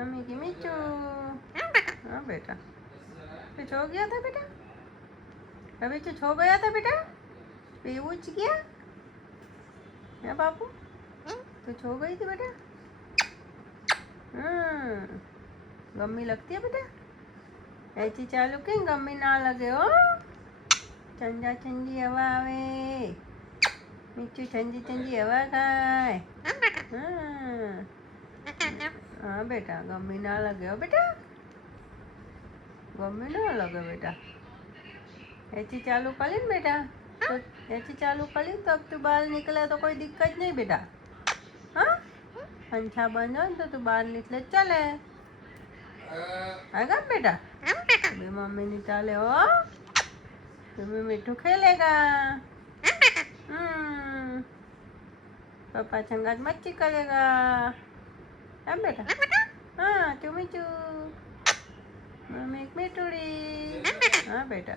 Mummy की मिच्चू। हाँ बेटा, कुछ हो गया था बेटा? अभी कुछ हो गया था बेटा? बेहोश गया है बापू? कुछ हो गई थी बेटा? गम्मी लगती है बेटा? ऐसी चालू कहीं गम्मी ना लगे हो। ठंडा ठंडी हवा आवे, મીઠું ठंडी ठंडी हवा खाए। हाँ बेटा, गम्मी ना लगे हो बेटा, गम्मी ना लगे बेटा। ऐसी चालू कर ली ना बेटा, तो ऐसी चालू कर ली तो अब तू बाहर निकले तो कोई दिक्कत नहीं बेटा। हाँ, पंखा बंद हो तो तू बाहर निकले चले आएगा बेटा। अभी मम्मी निकाले हो, तुम्हें मिठू खेलेगा। पापा संगात मस्ती करेगा। हाँ बेटा, हाँ चू मिचू, मम्मी एक मिठूड़ी। हाँ बेटा।